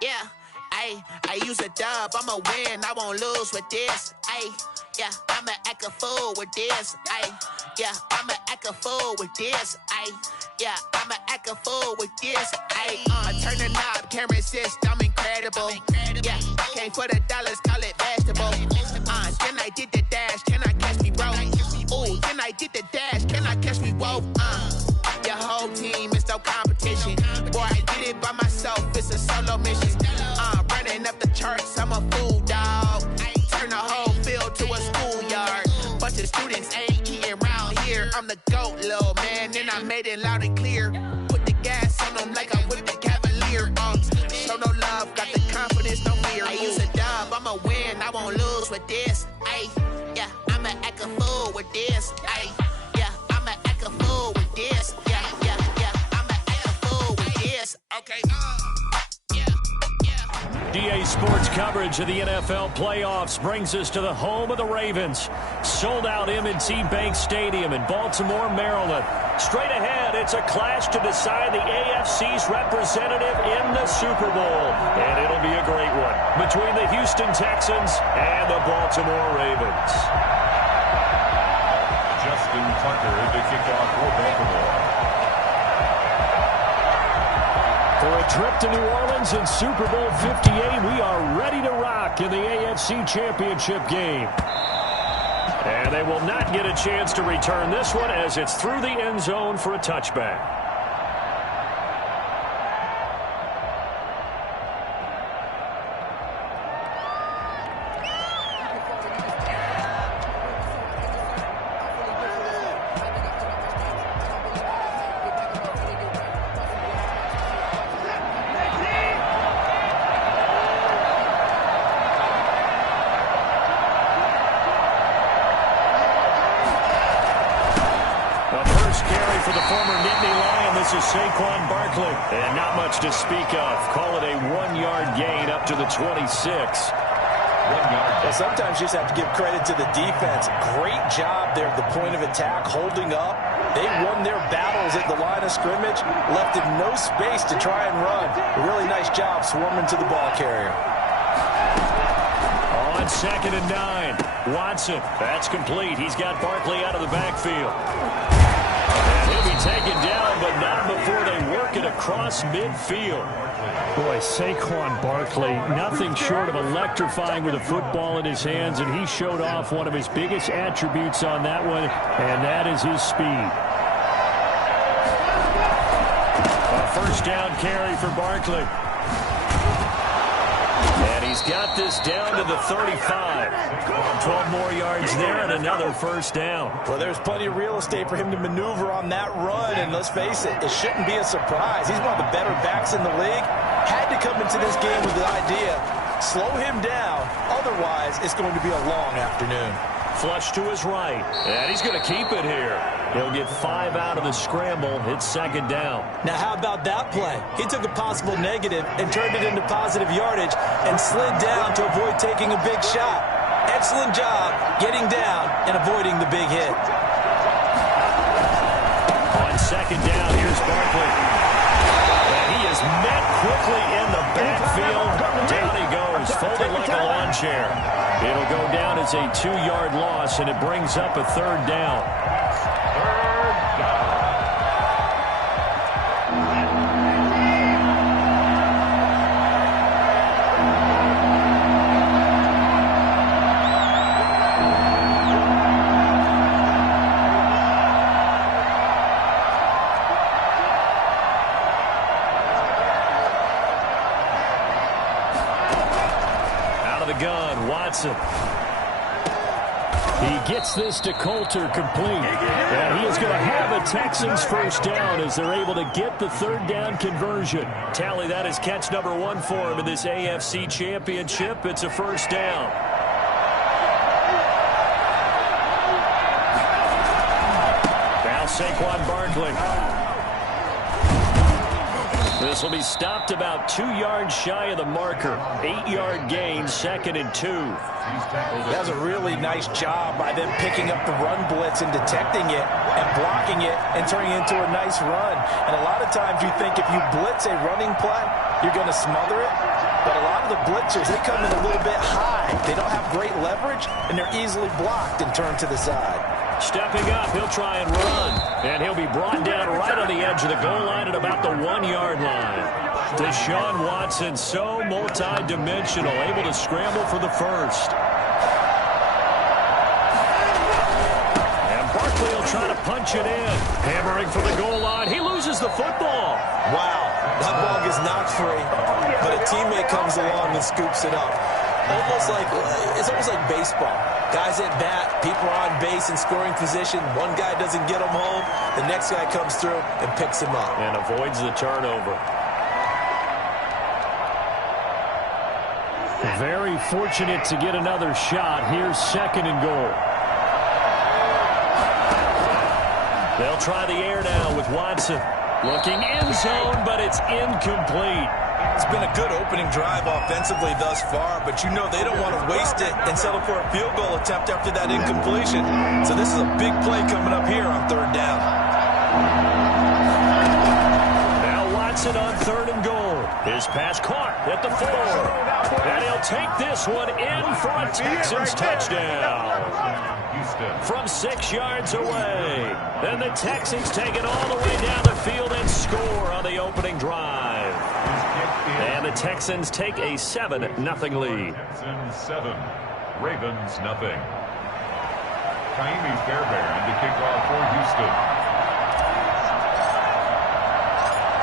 Yeah, I use a dub, I'ma win, I won't lose with this. Yeah, I'ma act a fool with this. Yeah, I'ma act a fool with this. Yeah, I'ma act a fool with this. Turn the knob, can't resist, I'm incredible. Yeah, came for the dollars, call it vegetable. Then I did the dash, can I catch me, bro? Ooh, then I did the dash, can I catch me, whoa? Your whole team is no competition. Boy, I did it by myself, it's a solo mission. Running up the charts, I'm a fool, dog. Turn the whole field to a schoolyard. Bunch of students ain't eating round here. I'm the GOAT, little man, and I made it loud and clear. Put the gas on them like I'm with the Cavalier. Show no love, got the confidence, no fear. I use a dub, I'ma win, I won't lose with this. Yeah, I'ma act a fool with this. Yeah, I'ma act a fool with this. Yeah, I'ma act a fool with this. Okay, DA Sports coverage of the NFL playoffs brings us to the home of the Ravens. Sold out M&T Bank Stadium in Baltimore, Maryland. Straight ahead, it's a clash to decide the AFC's representative in the Super Bowl. And it'll be a great one between the Houston Texans and the Baltimore Ravens. Justin Tucker to kick off for Baltimore. For a trip to New Orleans in Super Bowl 58, we are ready to rock in the AFC Championship game. And they will not get a chance to return this one as it's through the end zone for a touchback. Saquon Barkley. And not much to speak of. Call it a 1-yard gain up to the 26. 1 yard. Well, sometimes you just have to give credit to the defense. Great job there at the point of attack, holding up. They won their battles at the line of scrimmage, left him no space to try and run. A really nice job swarming to the ball carrier. On 2nd and 9, Watson. That's complete. He's got Barkley out of the backfield. He'll be taken down, but not before they work it across midfield. Boy, Saquon Barkley, nothing short of electrifying with a football in his hands, and he showed off one of his biggest attributes on that one, and that is his speed. A first down carry for Barkley. And he's got this down to the 35. 12 more yards there and another first down. Well, there's plenty of real estate for him to maneuver on that run, and let's face it, it shouldn't be a surprise. He's one of the better backs in the league. Had to come into this game with the idea, slow him down, otherwise it's going to be a long afternoon. Flush to his right, and he's going to keep it here. He'll get 5 out of the scramble. It's 2nd down. Now, how about that play? He took a possible negative and turned it into positive yardage and slid down to avoid taking a big shot. Excellent job getting down and avoiding the big hit. On 2nd down, here's Barkley. And he is met quickly in the backfield. Down he goes, folded like a lawn chair. It'll go down as a 2-yard loss, and it brings up a 3rd down. He gets this to Coulter complete. And he is going to have a Texans first down as they're able to get the 3rd down conversion. Tally, that is catch number 1 for him in this AFC Championship. It's a first down. Now Saquon Barkley. This will be stopped about 2 yards shy of the marker. 8-yard gain, 2nd and 2. That was a really nice job by them picking up the run blitz and detecting it and blocking it and turning it into a nice run. And a lot of times you think if you blitz a running play, you're going to smother it. But a lot of the blitzers, they come in a little bit high. They don't have great leverage, and they're easily blocked and turned to the side. Stepping up, he'll try and run. And he'll be brought down right on the edge of the goal line at about the 1-yard line. Deshaun Watson, so multi-dimensional, able to scramble for the first. And Barkley will try to punch it in. Hammering for the goal line. He loses the football. Wow, that ball is not free, but a teammate comes along and scoops it up. It's almost like baseball. Guys at bat, people are on base in scoring position. One guy doesn't get him home. The next guy comes through and picks him up. And avoids the turnover. Very fortunate to get another shot. Here's 2nd and goal. They'll try the air now with Watson. Looking end zone, but it's incomplete. It's been a good opening drive offensively thus far, but you know they don't want to waste it and settle for a field goal attempt after that incompletion. So this is a big play coming up here on 3rd down. Now Watson on 3rd and goal. His pass caught at the 4. And he'll take this one in for a Texans touchdown. From 6 yards away. Then the Texans take it all the way down the field and score on the opening drive. And the Texans take a 7-0 lead. Texans 7, Ravens nothing. Kaimi Fairbairn to kick off for Houston.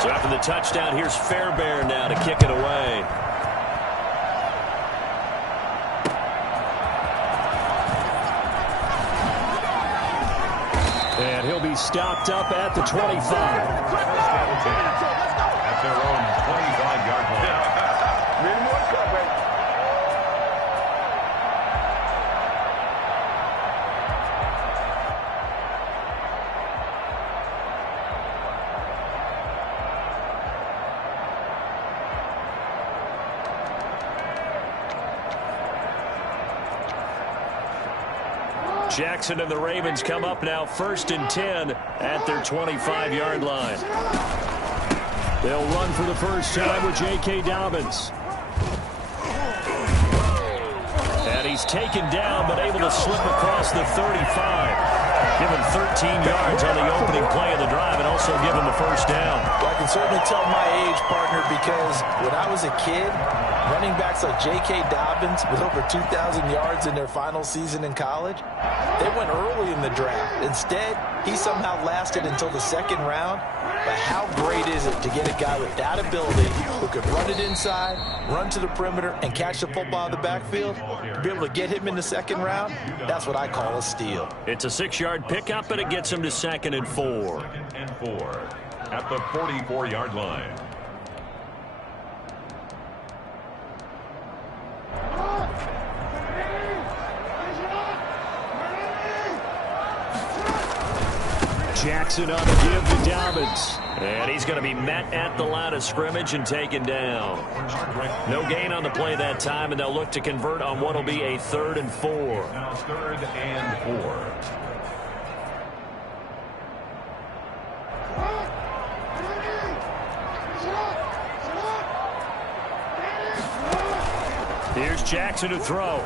So after the touchdown, here's Fairbairn now to kick it away. And he'll be stopped up at the 25. At their own 25-yard line. Jackson and the Ravens come up now 1st and 10 at their 25-yard line. They'll run for the first time with J.K. Dobbins. And he's taken down but able to slip across the 35. Give him 13 yards on the opening play of the drive and also give him a first down. Well, I can certainly tell my age, partner, because when I was a kid, running backs like J.K. Dobbins with over 2,000 yards in their final season in college, they went early in the draft. Instead, he somehow lasted until the 2nd round. But how great is it to get a guy with that ability who could run it inside, run to the perimeter, and catch the football in the backfield? To be able to get him in the 2nd round, that's what I call a steal. It's a 6-yard pickup, and it gets him to 2nd and 4. 2nd and 4 at the 44-yard line. Jackson on the give to Dobbins. And he's going to be met at the line of scrimmage and taken down. No gain on the play that time, and they'll look to convert on what will be a 3rd and 4. Now 3rd and 4. Here's Jackson to throw.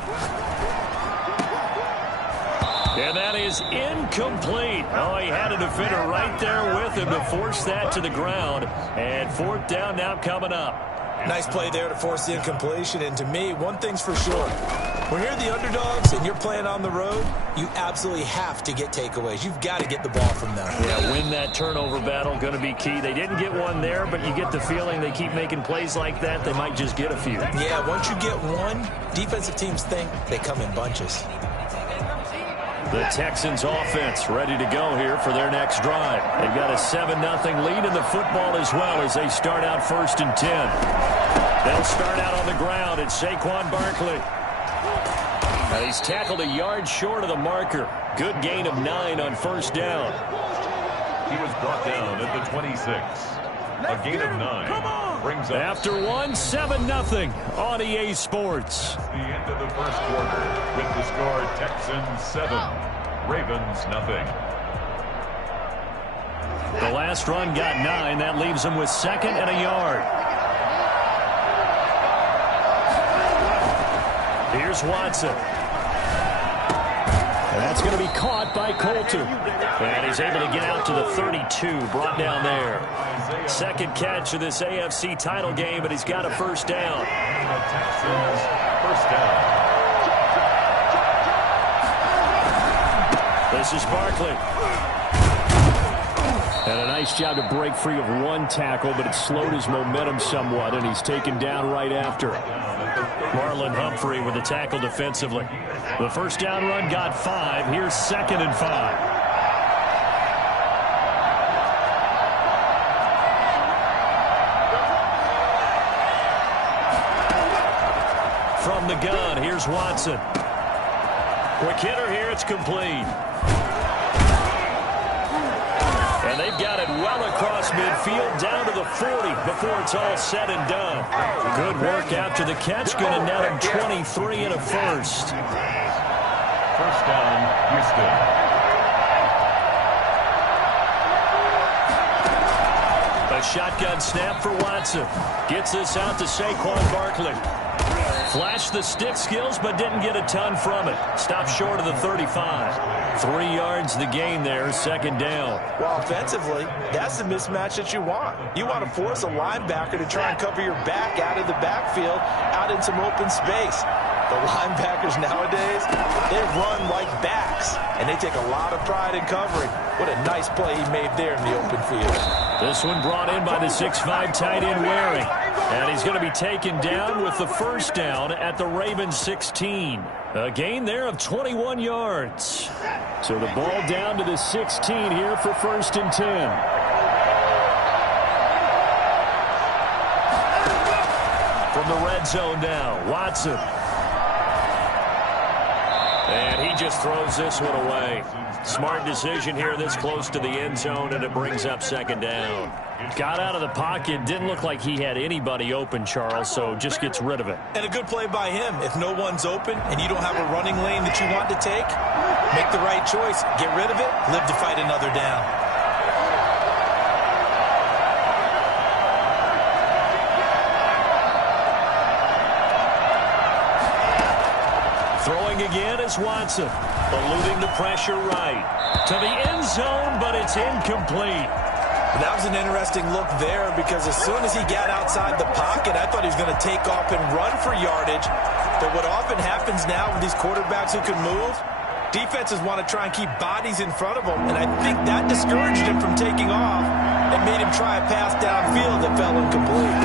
And that is incomplete. Oh, he had a defender right there with him to force that to the ground. And 4th down now coming up. Nice play there to force the incompletion. And to me, one thing's for sure. When you're the underdogs and you're playing on the road, you absolutely have to get takeaways. You've got to get the ball from them. Yeah, win that turnover battle, going to be key. They didn't get one there, but you get the feeling they keep making plays like that, they might just get a few. Yeah, once you get one, defensive teams think they come in bunches. The Texans offense ready to go here for their next drive. They've got a 7-0 lead in the football as well as they start out 1st and 10. They'll start out on the ground. It's Saquon Barkley. And he's tackled a yard short of the marker. Good gain of 9 on 1st down. He was brought down at the 26. A gain of 9 brings up. After one, 7-0 on EA Sports. The end of the first quarter with the score Texans 7, Ravens nothing. The last run got 9. That leaves them with 2nd and a yard. Here's Watson. And that's going to be caught by Coulter. And he's able to get out to the 32, brought down there. Second catch of this AFC title game, and he's got a first down. Texans, first down. This is Barkley. And a nice job to break free of one tackle, but it slowed his momentum somewhat, and he's taken down right after. Marlon Humphrey with the tackle defensively. The first down run got 5. Here's 2nd and 5. From the gun, here's Watson. Quick hitter here, it's complete. And they've got it well across midfield, down to the 40 before it's all said and done. Good work after the catch, going to net him 23 and a first. First down, Houston. A shotgun snap for Watson. Gets this out to Saquon Barkley. Flashed the stick skills, but didn't get a ton from it. Stopped short of the 35. 3 yards the gain there, second down. Well, offensively, that's the mismatch that you want. You want to force a linebacker to try and cover your back out of the backfield, out in some open space. The linebackers nowadays, they run like backs, and they take a lot of pride in covering. What a nice play he made there in the open field. This one brought in by the 6'5" tight end Waring. And he's going to be taken down with the first down at the Ravens 16. A gain there of 21 yards. So the ball down to the 16 here for 1st and 10. From the red zone now, Watson. And he just throws this one away. Smart decision here this close to the end zone, and it brings up second down. Got out of the pocket, didn't look like he had anybody open, Charles, so just gets rid of it. And a good play by him. If no one's open and you don't have a running lane that you want to take, make the right choice. Get rid of it, live to fight another down. Throwing again is Watson, eluding the pressure right. To the end zone, but it's incomplete. That was an interesting look there because as soon as he got outside the pocket, I thought he was going to take off and run for yardage. But what often happens now with these quarterbacks who can move, defenses want to try and keep bodies in front of them, and I think that discouraged him from taking off and made him try a pass downfield that fell incomplete.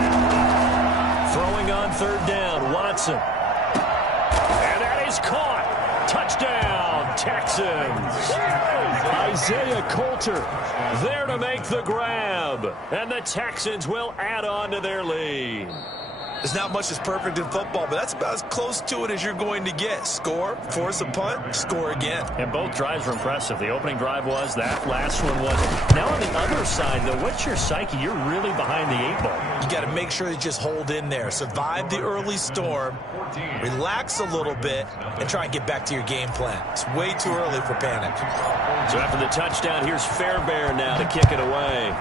Throwing on third down, Watson. And that is caught. Touchdown, Texans. Isaiah Coulter there to make the grab. And the Texans will add on to their lead. There's not much that's perfect in football, but that's about as close to it as you're going to get. Score, force a punt, score again. And both drives were impressive. The opening drive was, that last one was. Now on the other side, though, what's your psyche? You're really behind the 8 ball. You got to make sure you just hold in there. Survive the early storm, relax a little bit, and try and get back to your game plan. It's way too early for panic. So after the touchdown, here's Fairbairn now to kick it away.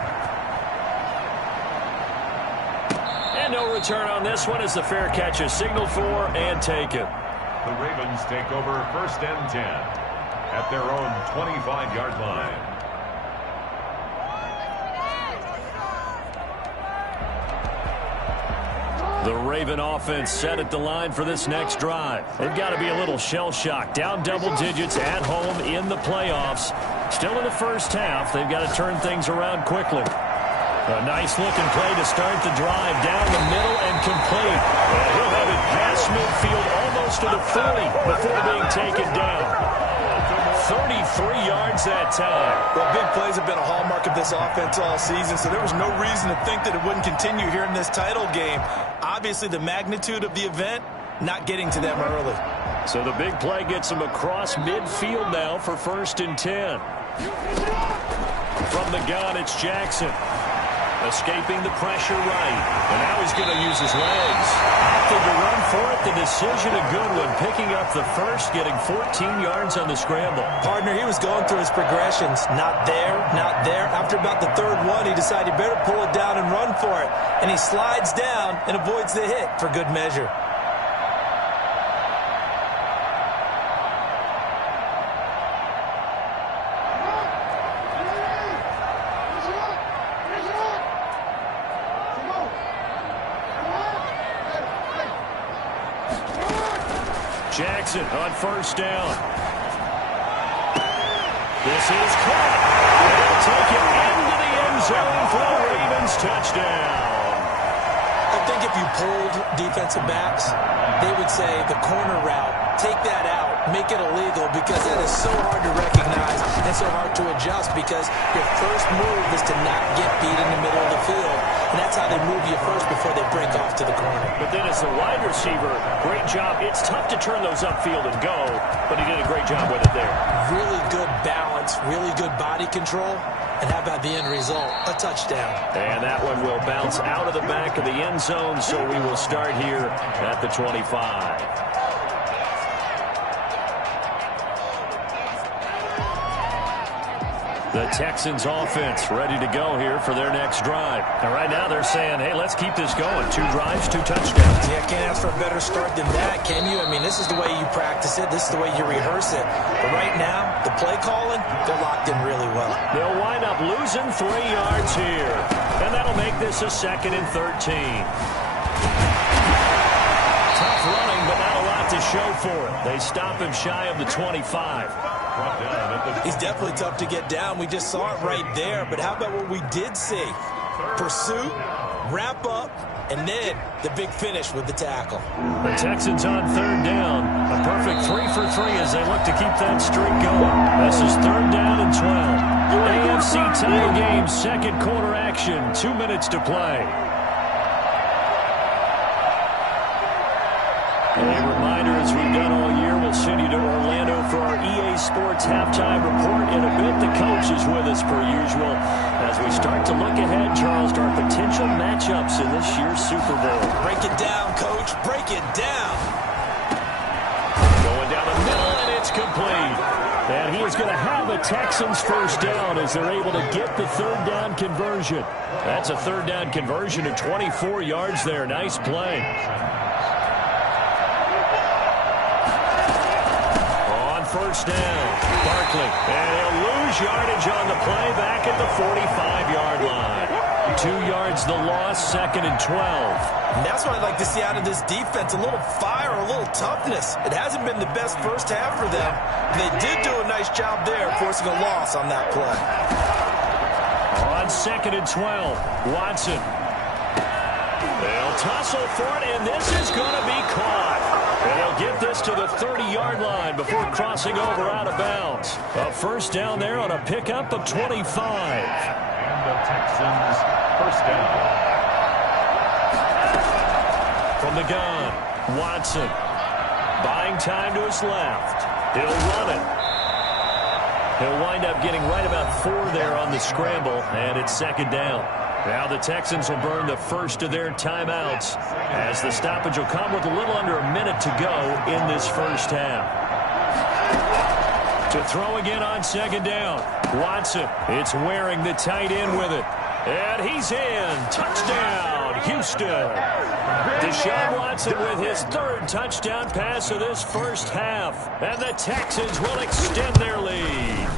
And no return on this one as the fair catch is signaled for and taken. The Ravens take over 1st and 10 at their own 25-yard line. The Raven offense set at the line for this next drive. They've got to be a little shell-shocked. Down double digits at home in the playoffs. Still in the first half. They've got to turn things around quickly. A nice-looking play to start the drive. Down the middle and complete. And he'll have it past midfield almost to the 40 before being taken down. 33 yards that time. Well, big plays have been a hallmark of this offense all season, so there was no reason to think that it wouldn't continue here in this title game. Obviously, the magnitude of the event, not getting to them early. So the big play gets them across midfield now for 1st and 10. From the gun, it's Jackson. Escaping the pressure right. And now he's going to use his legs. Opted to run for it. The decision a good one. Picking up the first, getting 14 yards on the scramble. Partner, he was going through his progressions. Not there, not there. After about the third one, he decided he better pull it down and run for it. And he slides down and avoids the hit for good measure. Jackson on first down. This is caught. They'll take it into the end zone for the Ravens touchdown. I think if you polled defensive backs, they would say the corner route, take that out, make it illegal, because that is so hard to recognize and so hard to adjust, because your first move is to not get beat in the middle of the field. And that's how they move you first before they break off to the corner. But then as the wide receiver, great job. It's tough to turn those upfield and go, but he did a great job with it there. Really good balance, really good body control. And how about the end result? A touchdown. And that one will bounce out of the back of the end zone, so we will start here at the 25. The Texans offense ready to go here for their next drive. And right now they're saying, hey, let's keep this going. 2 drives, 2 touchdowns. Yeah, can't ask for a better start than that, can you? I mean, this is the way you practice it. This is the way you rehearse it. But right now, the play calling, they're locked in really well. They'll wind up losing 3 yards here. And that'll make this a 2nd and 13. Tough running, but not a lot to show for it. They stop him shy of the 25. He's definitely tough to get down. We just saw it right there. But how about what we did see? Pursuit, wrap up, and then the big finish with the tackle. The Texans on 3rd down. A perfect 3 for 3 as they look to keep that streak going. This is 3rd down and 12. AFC title game, 2nd quarter action. 2 minutes to play. A reminder, as we've done all year, we'll send you to Orlando for our EA Sports halftime report. In a bit, the coach is with us per usual as we start to look ahead, Charles, to our potential matchups in this year's Super Bowl. Break it down, Coach. Break it down. Going down the middle, and it's complete. And he is going to have the Texans first down as they're able to get the 3rd down conversion. That's a 3rd down conversion of 24 yards there. Nice play. First down, Barkley, and he'll lose yardage on the play back at the 45-yard line. 2 yards the loss, 2nd and 12. And that's what I'd like to see out of this defense, a little fire, a little toughness. It hasn't been the best first half for them. They did do a nice job there, forcing a loss on that play. On 2nd and 12, Watson. They'll tussle for it, and this is going to be caught. And he'll get this to the 30-yard line before crossing over out of bounds. A first down there on a pickup of 25. And the Texans first down. From the gun, Watson. Buying time to his left. He'll run it. He'll wind up getting right about 4 there on the scramble, and it's 2nd down. Now the Texans will burn the first of their timeouts as the stoppage will come with a little under a minute to go in this first half. To throw again on 2nd down, Watson. It's wearing the tight end with it. And he's in. Touchdown, Houston. Deshaun Watson with his 3rd touchdown pass of this first half. And the Texans will extend their lead.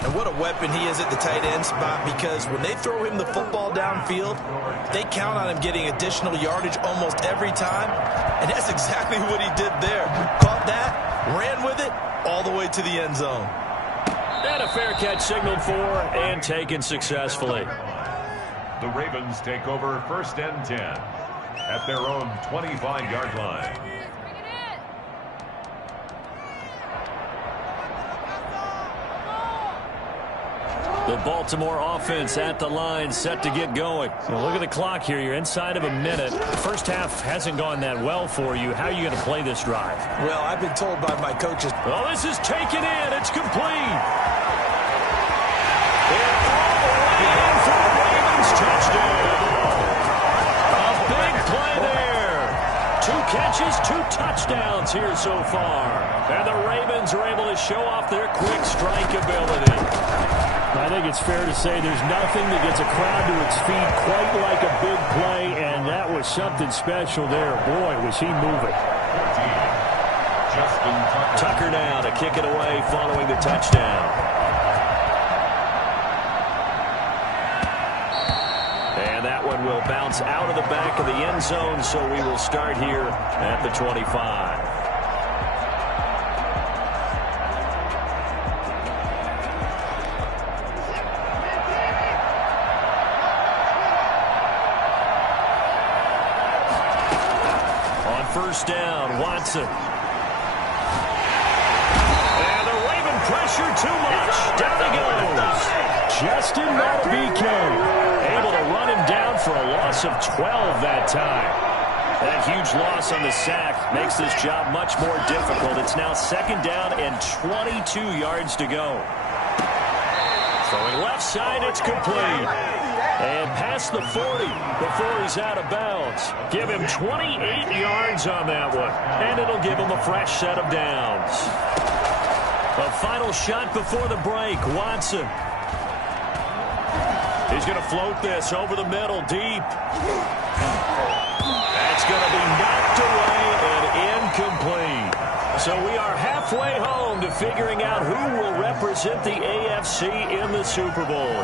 And what a weapon he is at the tight end spot, because when they throw him the football downfield, they count on him getting additional yardage almost every time. And that's exactly what he did there. Caught that, ran with it, all the way to the end zone. And a fair catch signaled for and taken successfully. The Ravens take over 1st and 10 at their own 25-yard line. The Baltimore offense at the line, set to get going. So look at the clock here. You're inside of a minute. The first half hasn't gone that well for you. How are you going to play this drive? Well, I've been told by my coaches. Well, this is taken in. It's complete. And all the way in for the Ravens touchdown. A big play there. 2 catches, 2 touchdowns here so far. And the Ravens are able to show off their quick strike ability. I think it's fair to say there's nothing that gets a crowd to its feet quite like a big play, and that was something special there. Boy, was he moving. Tucker now to kick it away following the touchdown. And that one will bounce out of the back of the end zone, so we will start here at the 25. first down. Watson. And the Raven pressure too much. Down he goes. Justin Madubuike able to run him down for a loss of 12 that time. That huge loss on the sack makes this job much more difficult. It's now second down and 22 yards to go. Throwing left side, it's complete. And past the 40 before he's out of bounds. Give him 28 yards on that one. And it'll give him a fresh set of downs. A final shot before the break. Watson. He's going to float this over the middle, deep. That's going to be knocked away and incomplete. So we are halfway home to figuring out who will represent the AFC in the Super Bowl.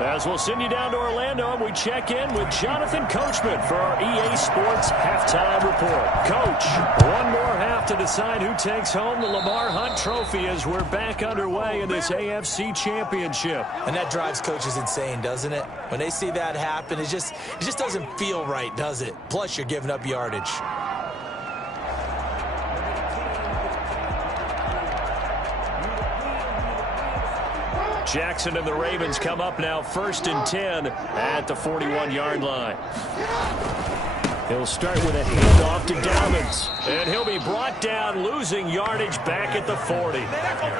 As we'll send you down to Orlando, and we check in with Jonathan Coachman for our EA Sports Halftime Report. Coach, one more half to decide who takes home the Lamar Hunt Trophy as we're back underway in this AFC Championship. And that drives coaches insane, doesn't it? When they see that happen, it just doesn't feel right, does it? Plus, you're giving up yardage. Jackson and the Ravens come up now 1st and 10 at the 41-yard line. He'll start with a handoff to Dobbins. And he'll be brought down, losing yardage back at the 40.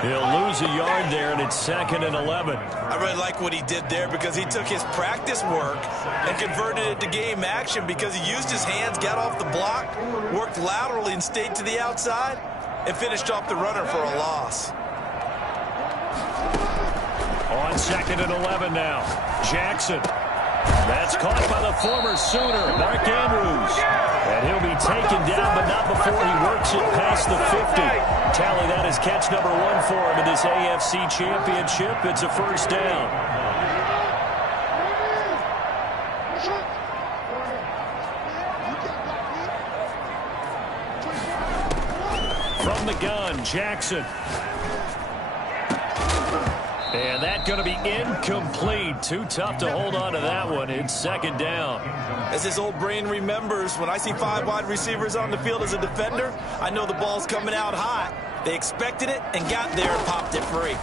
He'll lose a yard there, and it's 2nd and 11. I really like what he did there because he took his practice work and converted it to game action because he used his hands, got off the block, worked laterally and stayed to the outside, and finished off the runner for a loss. On 2nd and 11 now. Jackson. That's caught by the former Sooner, Mark Andrews. And he'll be taken down, but not before he works it past the 50. Tally, that is catch number 1 for him in this AFC Championship. It's a first down. From the gun, Jackson. And that's going to be incomplete. Too tough to hold on to that one. It's 2nd down. As his old brain remembers, when I see 5 wide receivers on the field as a defender, I know the ball's coming out hot. They expected it and got there and popped it free.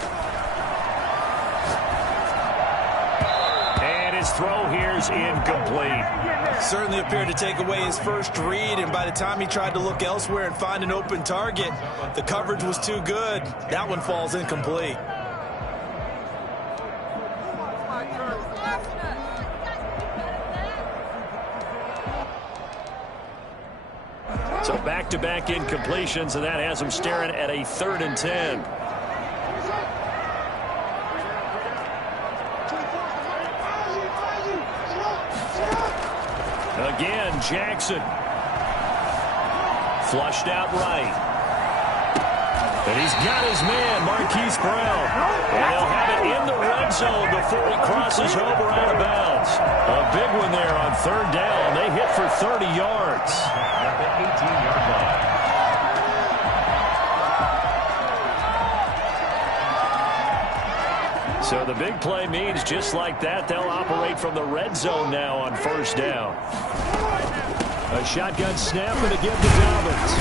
And his throw here's incomplete. Certainly appeared to take away his first read, and by the time he tried to look elsewhere and find an open target, the coverage was too good. That one falls incomplete. So back-to-back incompletions, and that has him staring at a 3rd and 10. Again, Jackson. Flushed out right. And he's got his man, Marquise Brown. And they'll have it in the red zone before he crosses over out of bounds. A big one there on 3rd down. They hit for 30 yards. At the 18-yard line. So the big play means just like that, they'll operate from the red zone now on 1st down. A shotgun snap and a give to Dobbins.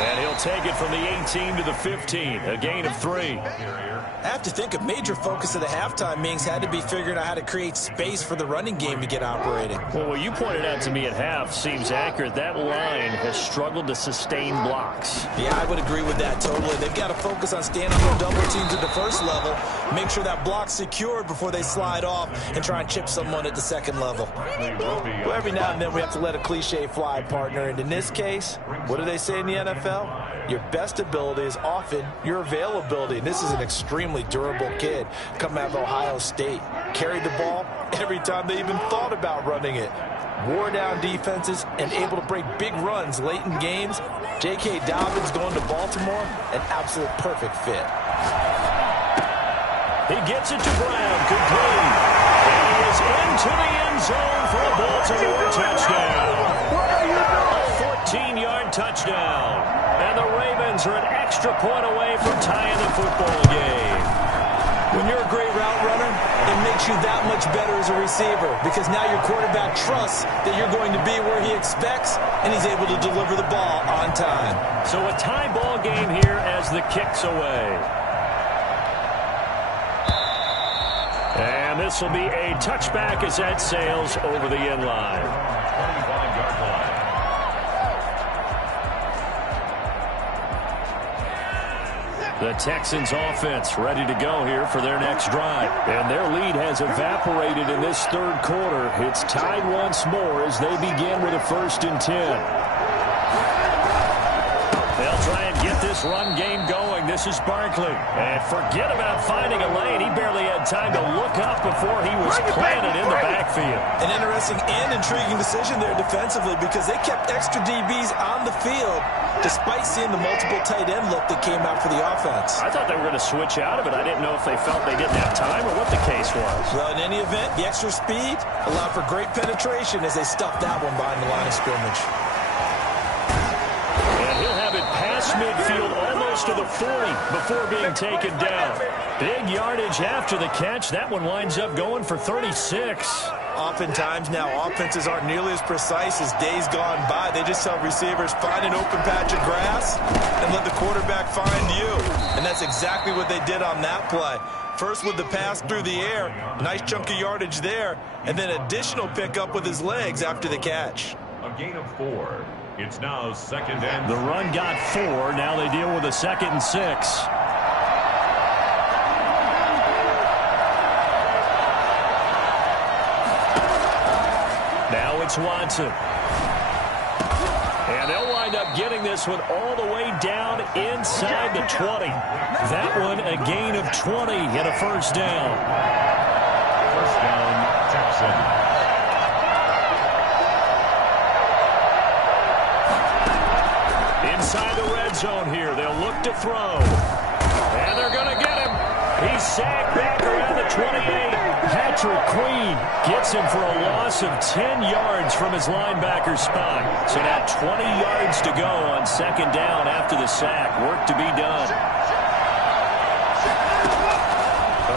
And he'll take it from the 18 to the 15, a gain of 3. I have to think a major focus of the halftime meetings had to be figuring out how to create space for the running game to get operating. Well, what you pointed out to me at half seems accurate. That line has struggled to sustain blocks. Yeah, I would agree with that totally. They've got to focus on staying on their double teams at the first level, make sure that block's secured before they slide off and try and chip someone at the second level. Well, every now and then we have to let a cliche fly, partner. And in this case, what do they say in the NFL? Your best ability is often your availability. And this is an extremely durable kid coming out of Ohio State. Carried the ball every time they even thought about running it. Wore down defenses and able to break big runs late in games. J.K. Dobbins going to Baltimore, an absolute perfect fit. He gets it to Brown, complete. And he is into the end zone for a Baltimore touchdown. A 14-yard touchdown. And the Ravens are an extra point away from tying the football game. When you're a great route runner, it makes you that much better as a receiver because now your quarterback trusts that you're going to be where he expects, and he's able to deliver the ball on time. So a tie ball game here as the kick's away. And this will be a touchback as that sails over the end line. 25-yard line. The Texans offense ready to go here for their next drive. And their lead has evaporated in this third quarter. It's tied once more as they begin with a 1st and 10. They'll try and get this run game going. This is Barkley. And forget about finding a lane. He barely had time to look up before he was planted in the backfield. An interesting and intriguing decision there defensively because they kept extra DBs on the field despite seeing the multiple tight end look that came out for the offense. I thought they were going to switch out of it. I didn't know if they felt they didn't have time or what the case was. Well, in any event, the extra speed allowed for great penetration as they stuffed that one behind the line of scrimmage. And he'll have it past midfield almost to the 40 before being taken down. Big yardage after the catch. That one winds up going for 36. Oftentimes now, offenses aren't nearly as precise as days gone by. They just tell receivers, find an open patch of grass and let the quarterback find you. And that's exactly what they did on that play. First with the pass through the air, nice chunk of yardage there, and then additional pickup with his legs after the catch. A gain of 4. It's now 2nd and... The run got 4. Now they deal with a 2nd and 6. Now it's Watson. And they'll wind up getting this one all the way down inside the 20. That one a gain of 20 and a 1st down. 1st down, Texans. Inside the red zone here, they'll look to throw. And they're going to get him. He's sacked back around the 28. Patrick Queen gets him for a loss of 10 yards from his linebacker spot. So now 20 yards to go on 2nd down after the sack. Work to be done.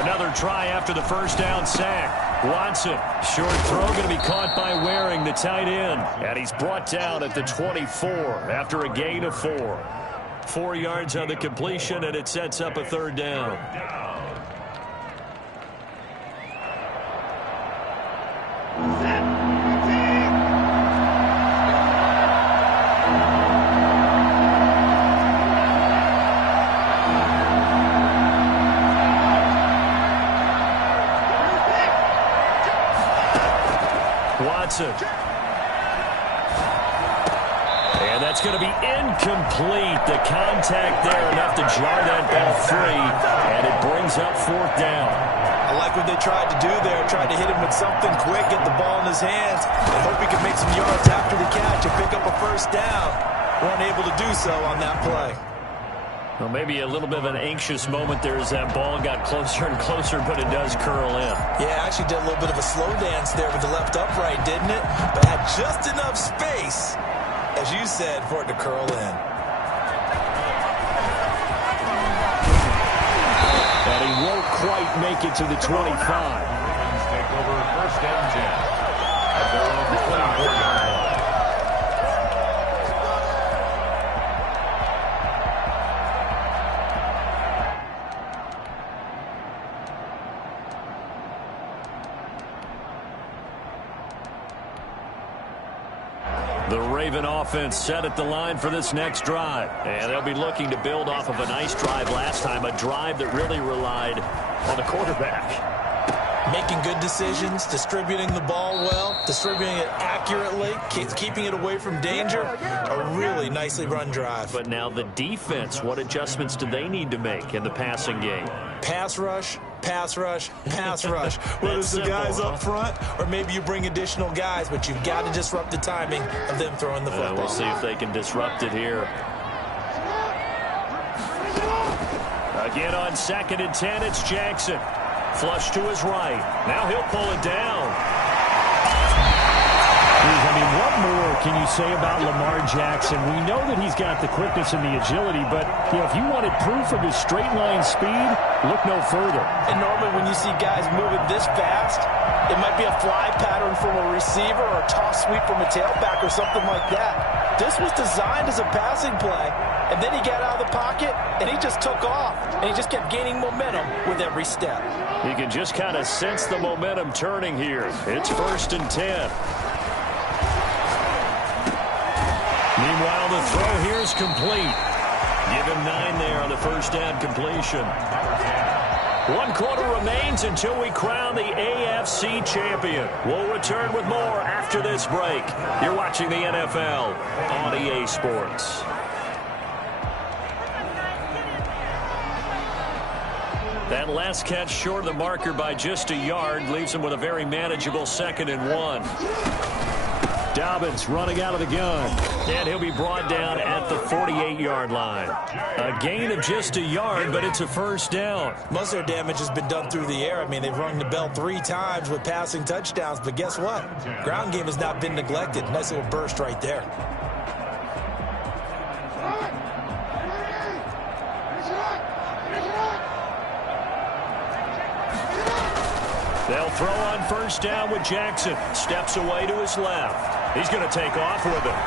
Another try after the 1st down sack. Watson, short throw, going to be caught by Waring, the tight end. And he's brought down at the 24 after a gain of 4. 4 yards on the completion, and it sets up a 3rd down. Watson. And that's going to be incomplete. The contact there enough to jar that ball free, and it brings up 4th down. I like what they tried to do there, tried to hit him with something quick, get the ball in his hands, and hope he can make some yards after the catch and pick up a 1st down. Weren't able to do so on that play. Well, maybe a little bit of an anxious moment there as that ball got closer and closer, but it does curl in. Yeah, actually did a little bit of a slow dance there with the left upright, didn't it? But had just enough space, as you said, for it to curl in. And he won't quite make it to the 25. Ravens take over 1st and 10 at their own 24-yard line. The Raven offense set at the line for this next drive. And they'll be looking to build off of a nice drive last time, a drive that really relied on the quarterback. Making good decisions, distributing the ball well, distributing it accurately, keeping it away from danger. A really nicely run drive. But now the defense, what adjustments do they need to make in the passing game? Pass rush, pass rush, pass rush. Whether it's the guys up front or maybe you bring additional guys, but you've got to disrupt the timing of them throwing the football. We'll see if they can disrupt it here. Again on 2nd and 10, it's Jackson. Flush to his right. Now he'll pull it down. I mean, what more can you say about Lamar Jackson? We know that he's got the quickness and the agility, but if you wanted proof of his straight-line speed, look no further. And normally when you see guys moving this fast, it might be a fly pattern from a receiver or a toss sweep from a tailback or something like that. This was designed as a passing play, and then he got out of the pocket, and he just took off, and he just kept gaining momentum with every step. You can just kind of sense the momentum turning here. It's 1st and 10. Meanwhile, the throw here is complete. Give him 9 there on the first down completion. 1 quarter remains until we crown the AFC champion. We'll return with more after this break. You're watching the NFL on EA Sports. That last catch short of the marker by just a yard leaves him with a very manageable 2nd and 1. Dobbins running out of the gun, and he'll be brought down at the 48-yard line. A gain of just a yard, but it's a first down. Most of their damage has been done through the air. I mean, they've rung the bell 3 times with passing touchdowns, but guess what? Ground game has not been neglected. Nice little burst right there. They'll throw on first down with Jackson. Steps away to his left. He's going to take off with it.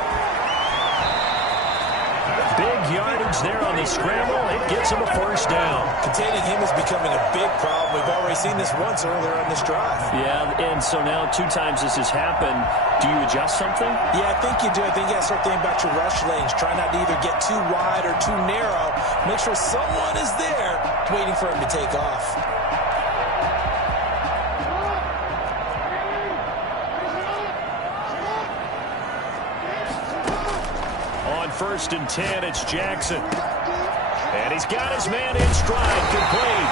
Big yardage there on the scramble. It gets him a first down. Containing him is becoming a big problem. We've already seen this once earlier on this drive. Yeah, and so now 2 times this has happened. Do you adjust something? Yeah, I think you do. I think you got to start thinking about your rush lanes. Try not to either get too wide or too narrow. Make sure someone is there waiting for him to take off. First and 10, it's Jackson. And he's got his man in stride, complete.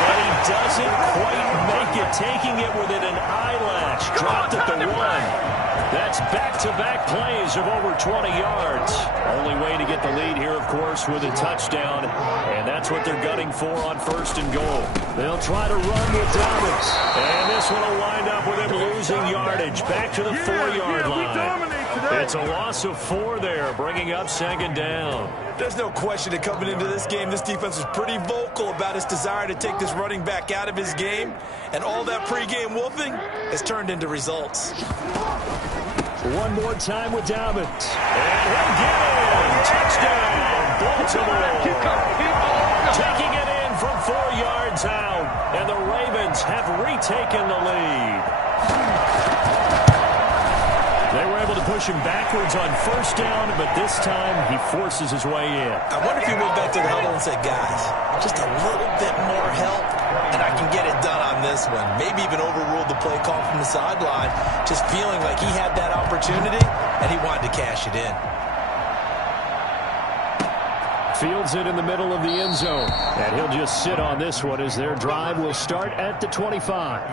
But he doesn't quite make it, taking it within an eyelash. Dropped at the 1. That's back-to-back plays of over 20 yards. Only way to get the lead here, of course, with a touchdown. And that's what they're gunning for on 1st and goal. They'll try to run with Dobbins. And this one will wind up with him losing yardage. Back to the 4-yard line. It's a loss of 4 there, bringing up 2nd down. There's no question that coming into this game, this defense was pretty vocal about its desire to take this running back out of his game. And all that pregame wolfing has turned into results. One more time with Dobbins. And he'll get in. Touchdown, Baltimore. Taking it in from 4 yards out. And the Ravens have retaken the lead. They were able to push him backwards on first down, but this time he forces his way in. I wonder if he went back to the huddle and said, guys, just a little bit more help, and I can get it done on this one. Maybe even overruled the play call from the sideline, just feeling like he had that opportunity, and he wanted to cash it in. Fields it in the middle of the end zone, and he'll just sit on this one as their drive will start at the 25.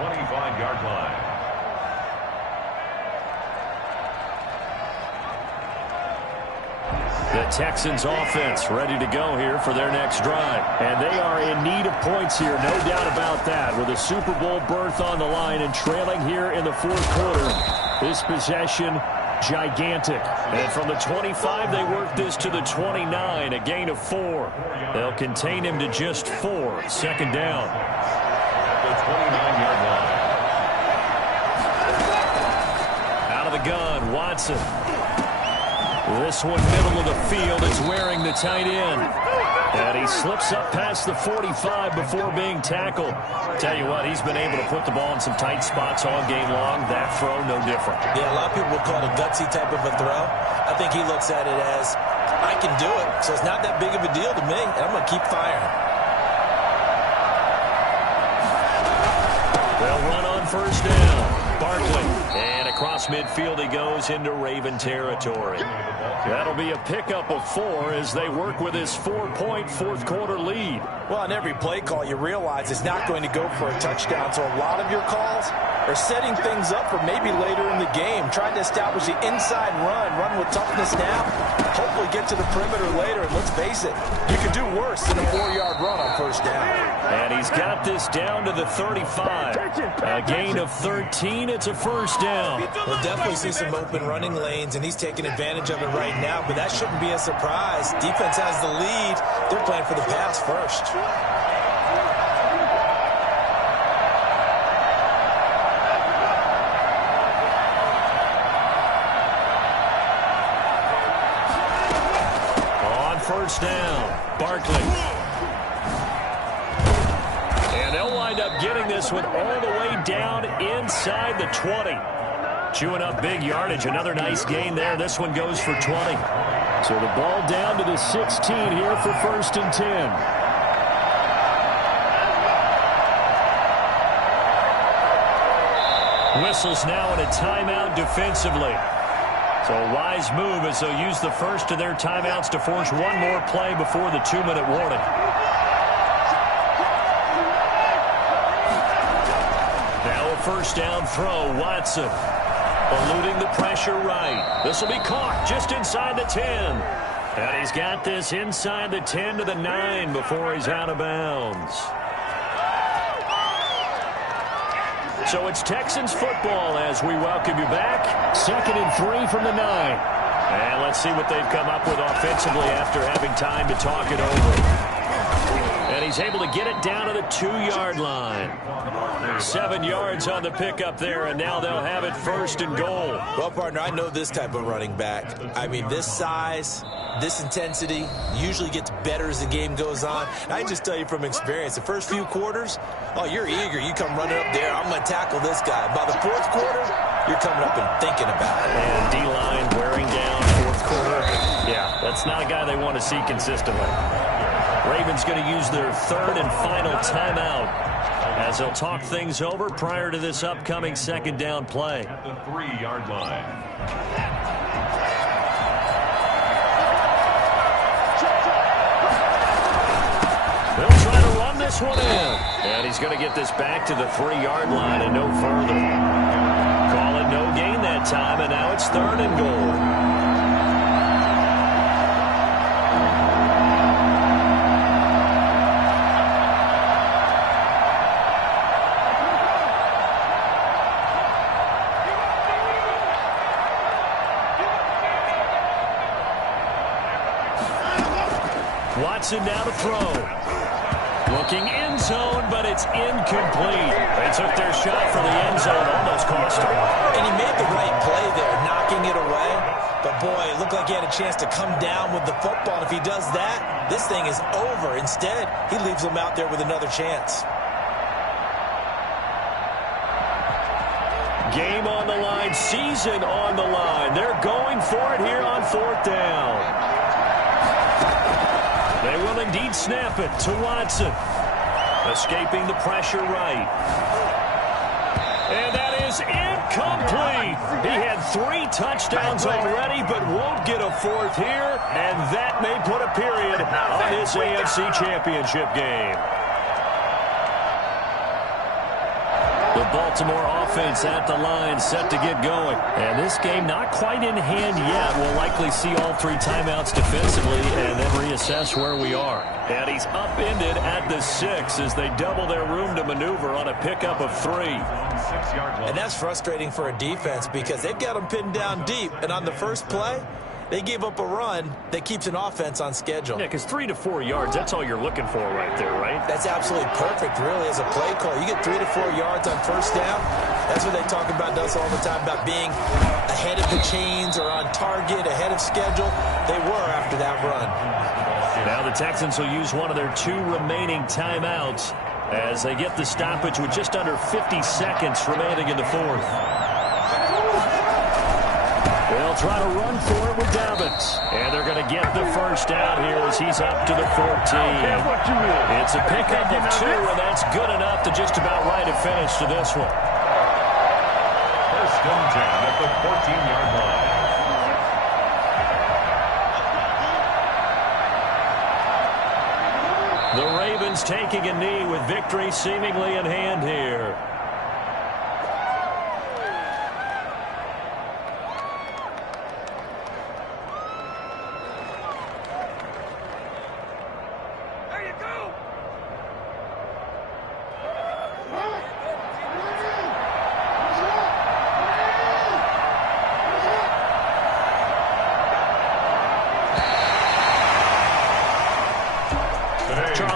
25-yard line. The Texans offense ready to go here for their next drive. And they are in need of points here, no doubt about that. With a Super Bowl berth on the line and trailing here in the 4th quarter. This possession, gigantic. And from the 25, they work this to the 29, a gain of 4. They'll contain him to just 4. 2nd down. The 29-yard line. Out of the gun, Watson. This one middle of the field. It's wearing the tight end. And he slips up past the 45 before being tackled. Tell you what, he's been able to put the ball in some tight spots all game long. That throw, no different. Yeah, a lot of people would call it a gutsy type of a throw. I think he looks at it as, I can do it, so it's not that big of a deal to me, and I'm going to keep firing. They'll run on first down. Barkley. And across midfield he goes into Raven territory. That'll be a pickup of 4 as they work with his 4-point 4th quarter lead. Well, on every play call, you realize it's not going to go for a touchdown. So a lot of your calls are setting things up for maybe later in the game, trying to establish the inside run with toughness now, hopefully get to the perimeter later. And let's face it, you can do worse than a 4-yard run on first down. And he's got this down to the 35. A gain of 13. It's a first down. We'll definitely see some open running lanes, and he's taking advantage of it right now, but that shouldn't be a surprise. Defense has the lead. They're playing for the pass first. On first down, Barkley. And they'll wind up getting this one all the way down inside the 20. Chewing up big yardage. Another nice gain there. This one goes for 20. So the ball down to the 16 here for 1st and 10. Whistles now in a timeout defensively. So a wise move as they'll use the first of their timeouts to force one more play before the 2-minute warning. Now a first down throw. Watson eluding the pressure right. This will be caught just inside the 10. And he's got this inside the 10 to the 9 before he's out of bounds. So it's Texans football as we welcome you back. 2nd and 3 from the 9. And let's see what they've come up with offensively after having time to talk it over. And he's able to get it down to the 2-yard line. 7 yards on the pickup there, and now they'll have it 1st and goal. Well, partner, I know this type of running back. I mean, this size, this intensity usually gets better as the game goes on. And I just tell you from experience, the first few quarters, oh, you're eager. You come running up there, I'm going to tackle this guy. By the 4th quarter, you're coming up and thinking about it. And D-line wearing down 4th quarter. Yeah, that's not a guy they want to see consistently. Ravens going to use their 3rd and final timeout as they'll talk things over prior to this upcoming 2nd down play. At the 3-yard line. They'll try to run this one in. And he's going to get this back to the 3-yard line and no further. Call it no gain that time, and now it's 3rd and goal. Watson now to throw. Looking end zone, but it's incomplete. They took their shot for the end zone, almost cost him. And he made the right play there, knocking it away. But, boy, it looked like he had a chance to come down with the football. And if he does that, this thing is over. Instead, he leaves him out there with another chance. Game on the line, season on the line. They're going for it here on 4th down. They will indeed snap it to Watson. Escaping the pressure right. And that is incomplete. He had 3 touchdowns already, but won't get a 4th here. And that may put a period on this AFC Championship game. The Baltimore offense at the line set to get going. And this game not quite in hand yet. We'll likely see all 3 timeouts defensively and then reassess where we are. And he's upended at the 6 as they double their room to maneuver on a pickup of 3. And that's frustrating for a defense because they've got them pinned down deep. And on the first play, they gave up a run that keeps an offense on schedule. Yeah, because 3 to 4 yards, that's all you're looking for right there, right? That's absolutely perfect, really, as a play call. You get 3 to 4 yards on first down. That's what they talk about us all the time, about being ahead of the chains or on target, ahead of schedule. They were after that run. Now the Texans will use one of their 2 remaining timeouts as they get the stoppage with just under 50 seconds remaining in the 4th. They'll try to run for it with Dobbins. And they're going to get the first down here as he's up to the 14. It's a pickup of 2, and that's good enough to just about write a finish to this one. 1st and 10 at the 14-yard line. The Ravens taking a knee with victory seemingly in hand here.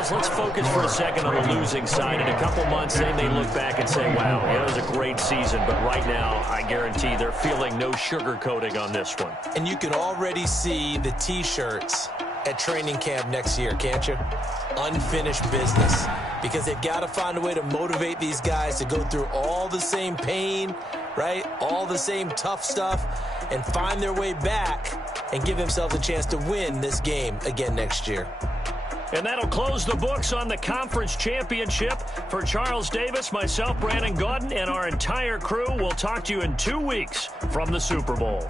Guys, let's focus for a second on the losing side. In a couple months, they may look back and say, wow, it was a great season. But right now, I guarantee they're feeling no sugarcoating on this one. And you can already see the T-shirts at training camp next year, can't you? Unfinished business. Because they've got to find a way to motivate these guys to go through all the same pain, right? All the same tough stuff, and find their way back and give themselves a chance to win this game again next year. And that'll close the books on the conference championship. For Charles Davis, myself, Brandon Gaudin, and our entire crew, we'll talk to you in 2 weeks from the Super Bowl.